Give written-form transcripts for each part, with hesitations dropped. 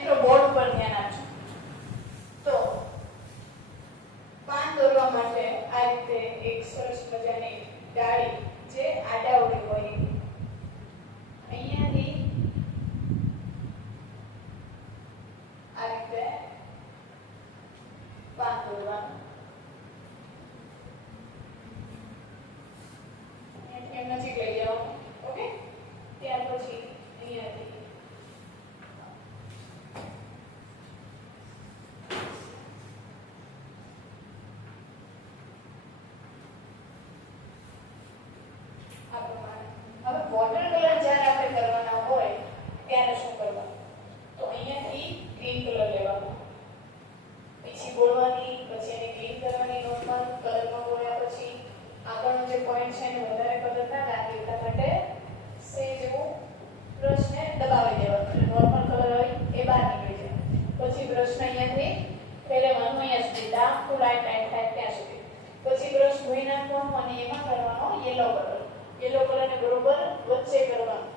Board પર ધ્યાન આપજો. તો પાન દોરવા માટે આ રીતે એક સરસ મજાની ડાળી જે આડાવડી હોય અહીંયાથી આ રીતે પાન દોરવાનું. એમ નજીક લઈ જવાનું. ઓકે, ત્યાર પછી અહીંયાથી હવે વોટર કલર જ્યારે આપણે કરવાના હોય ત્યારે શું કરવાનું? તો અહીંયાથી ગ્રીન કલર લેવાનો, પછી બોળવાની, પછી એને ક્લીન કરવાની. નોર્મલ કલરમાં બોળ્યા પછી આગળનો જે પોઈન્ટ છે એને વધારે કલર ના લાગે એટલા માટે સેજ એવું બ્રશને દબાવી દેવાનું એટલે નોર્મલ કલર હોય એ બહાર નીકળી જાય. પછી બ્રશને અહીંયાથી ફેરવવાનું અહીંયા સુધી, ડાર્ક ટુ લાઇટ લાઇટ થાય ત્યાં સુધી. પછી બ્રશ ધોઈ નાખવાનું અને એમાં કરવાનો યલો કલર. યલો કલરને બરોબર વચ્ચે કરવાનું,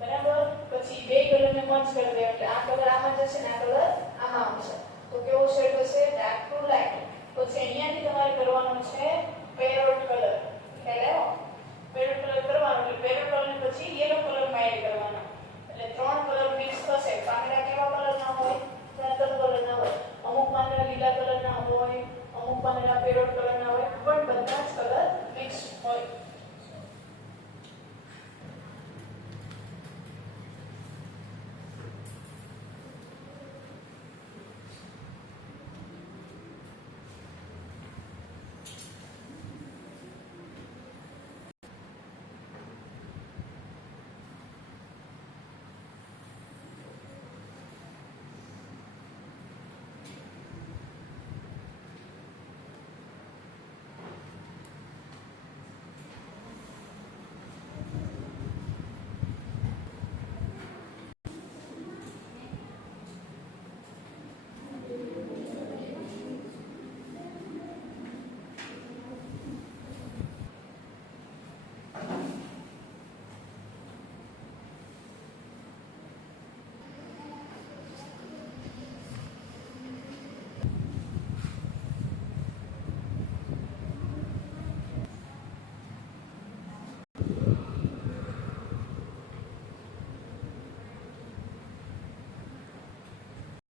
બરાબર. પછી બે કલરને મર્જ કરી દેવા એટલે આ